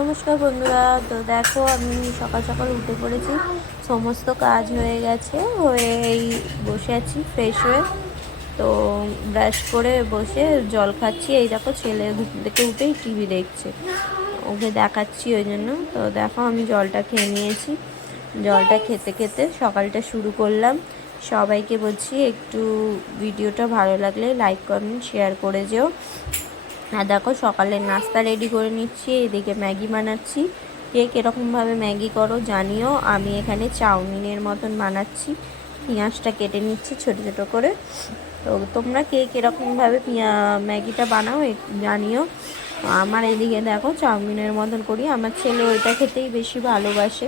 নমস্কার বন্ধুরা। তো দেখো আমি সকাল সকাল উঠে পড়েছি, সমস্ত কাজ হয়ে গেছে, হয়ে এই বসে আছি ফ্রেশ হয়ে। তো ব্রাশ করে বসে জল খাচ্ছি। এই দেখো ছেলে ঘুম থেকে উঠেই টিভি দেখছে, ওকে দেখাচ্ছি ওই জন্য। তো দেখো আমি জলটা খেয়ে নিয়েছি, জলটা খেতে খেতে সকালটা শুরু করলাম। সবাইকে বলছি একটু ভিডিওটা ভালো লাগলে লাইক কমেন্ট শেয়ার করে যেও। আর দেখো সকালের নাস্তা রেডি করে নিচ্ছি, এদিকে ম্যাগি বানাচ্ছি। কে কীরকমভাবে ম্যাগি করো জানিও। আমি এখানে চাউমিনের মতন বানাচ্ছি, পেঁয়াজটা কেটে নিচ্ছি ছোটো ছোটো করে। তো তোমরা কে কীরকমভাবে ম্যাগিটা বানাও জানিও। আমার এদিকে দেখো চাউমিনের মতন করি, আমার ছেলে ওইটা খেতেই বেশি ভালোবাসে,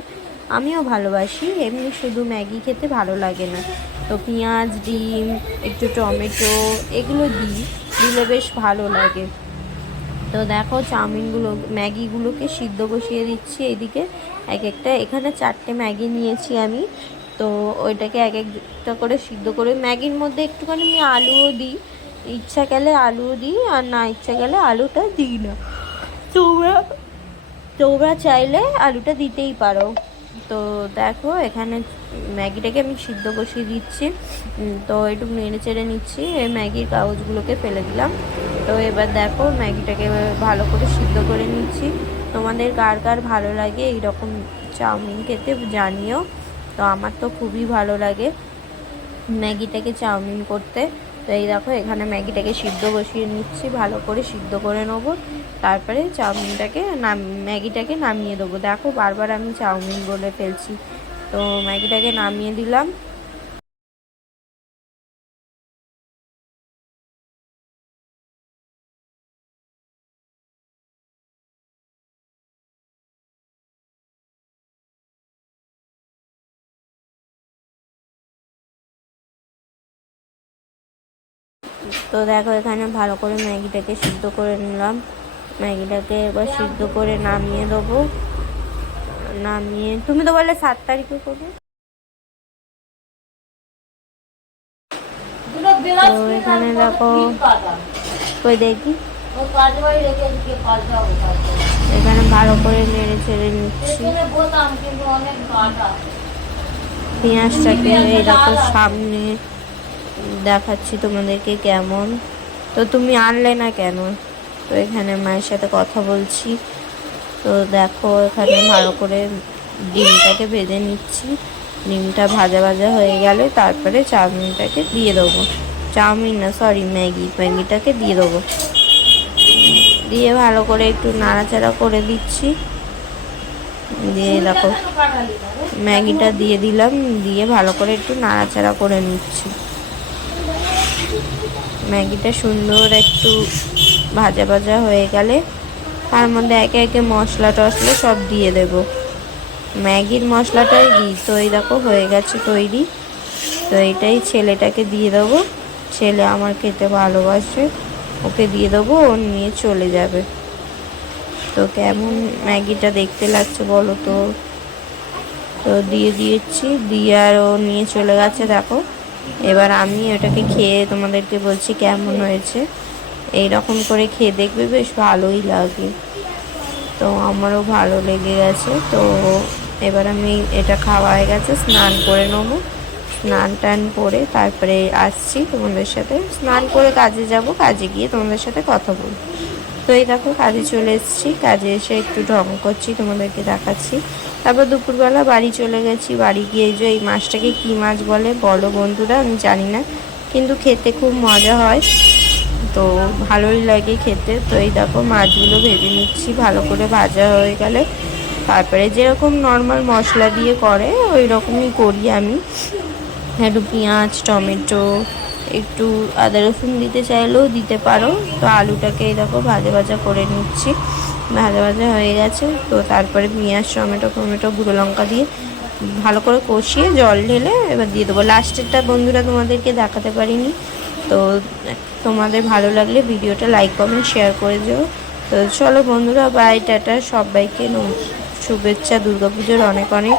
আমিও ভালোবাসি। এমনি শুধু ম্যাগি খেতে ভালো লাগে না, তো পেঁয়াজ, ডিম, একটু টমেটো এগুলো দিলে বেশ ভালো লাগে। তো দেখো ম্যাগিগুলোকে সিদ্ধ বসিয়ে দিচ্ছি এদিকে এক একটা। এখানে 4টে ম্যাগি নিয়েছি আমি, তো ওইটাকে এক একটা করে সিদ্ধ করে ম্যাগির মধ্যে একটুখানি আমি আলুও দিই, ইচ্ছা গেলে আলুও দিই, আর না ইচ্ছা গেলে আলুটা দিই না। তোমরা চাইলে আলুটা দিতেই পারো। তো দেখো এখানে ম্যাগিটাকে আমি সিদ্ধ বসিয়ে দিচ্ছি। তো একটু নেড়ে চেড়ে নিচ্ছি, এই ম্যাগির কাগজগুলোকে ফেলে দিলাম। তো এবার দেখো ম্যাগিটাকে ভালো করে সিদ্ধ করে নিচ্ছি। তোমাদের কার কার ভালো লাগে এইরকম চাউমিন খেতে জানিও। তো আমার তো খুবই ভালো লাগে ম্যাগিটাকে চাউমিন করতে। তো এই দেখো এখানে ম্যাগিটাকে সিদ্ধ বসিয়ে নিচ্ছি, ভালো করে সিদ্ধ করে নেবো, তারপরে ম্যাগিটাকে নামিয়ে দেবো। দেখো বারবার আমি চাউমিন বলে ফেলছি। তো ম্যাগিটাকে নামিয়ে দিলাম। তো দেখো এখানে ভালো করে ম্যাগিটাকে সিদ্ধ করে নিলাম, ম্যাগিটাকে এবার সিদ্ধ করে নামিয়ে দেবো। তুমি তো বললে 7 তারিখে করবে। তো এখানে দেখো কই দেখি, এখানে ভালো করে নেড়ে ছেড়ে নিচ্ছি পেঁয়াজটাকে। এই দেখো সামনে দেখাচ্ছি তোমাদেরকে কেমন। তো তুমি আনলে না কেন? তো এখানে মায়ের সাথে কথা বলছি। তো দেখো এখানে ভালো করে ডিমটাকে ভেজে নিচ্ছি। ডিমটা ভাজা ভাজা হয়ে গেলে তারপরে চাউমিনটাকে দিয়ে দেবো, ম্যাগিটাকে দিয়ে দেবো। দিয়ে ভালো করে একটু নাড়াচাড়া করে দিচ্ছি। দিয়ে দেখো ম্যাগিটা দিয়ে দিলাম, দিয়ে ভালো করে একটু নাড়াচাড়া করে নিচ্ছি। ম্যাগিটা সুন্দর একটু ভাজা ভাজা হয়ে গেলে তার মধ্যে একে একে মশলা টশলা সব দিয়ে দেব। ম্যাগির মশলাটাই দিই। তো এই দেখো হয়ে গেছে তৈরি। তো এটাই ছেলেটাকে দিয়ে দেবো, ছেলে আমার খেতে ভালোবাসে, ওকে দিয়ে দেবো, ও নিয়ে চলে যাবে। তো কেমন ম্যাগিটা দেখতে লাগছে বলো তো? তো দিয়ে দিয়েছি, দিয়ে আর ও নিয়ে চলে গেছে। দেখো এবার আমি ওটাকে খেয়ে তোমাদেরকে বলছি কেমন হয়েছে। এই রকম করে খেয়ে দেখবে, বেশ ভালোই লাগে। তো আমারও ভালো লেগে গেছে। তো এবার আমি এটা খাওয়া হয়ে গেছে, স্নান করে নেবো। স্নান টান করে তারপরে আসছি তোমাদের সাথে, স্নান করে কাজে যাব, কাজে গিয়ে তোমাদের সাথে কথা বলবো। তো এই দেখো কাজে চলে এসেছি, কাজে এসে একটু ঢং করছি, তোমাদেরকে দেখাচ্ছি। তারপর দুপুরবেলা বাড়ি চলে গেছি। বাড়ি গিয়ে যে এই মাছটাকে কী মাছ বলে বলো বন্ধুরা, আমি জানি না, কিন্তু খেতে খুব মজা হয়, তো ভালোই লাগে খেতে। তো এই দেখো মাছগুলো ভেজে নিচ্ছি, ভালো করে ভাজা হয়ে গেলে তারপরে যেরকম নর্মাল মশলা দিয়ে করে ওই রকমই করি আমি। একটু পেঁয়াজ, টমেটো, একটু আদা রসুন দিতে চাইলেও দিতে পারো। তো আলুটাকে এই দেখো ভাজা ভাজা করে নিচ্ছি, ভাজা ভাজা হয়ে গেছে। তো তারপরে পেঁয়াজ, টমেটো, গুঁড়ো লঙ্কা দিয়ে ভালো করে কষিয়ে জল ঢেলে এবার দিয়ে দেবো। লাস্টেরটা বন্ধুরা তোমাদেরকে দেখাতে পারিনি। তো তোমাদের ভালো লাগলে ভিডিওটা লাইক কমেন্ট শেয়ার করে দিও। তো চলো বন্ধুরা, বাই, টাটা, সবাইকে শুভেচ্ছা, দুর্গাপুজোর অনেক অনেক।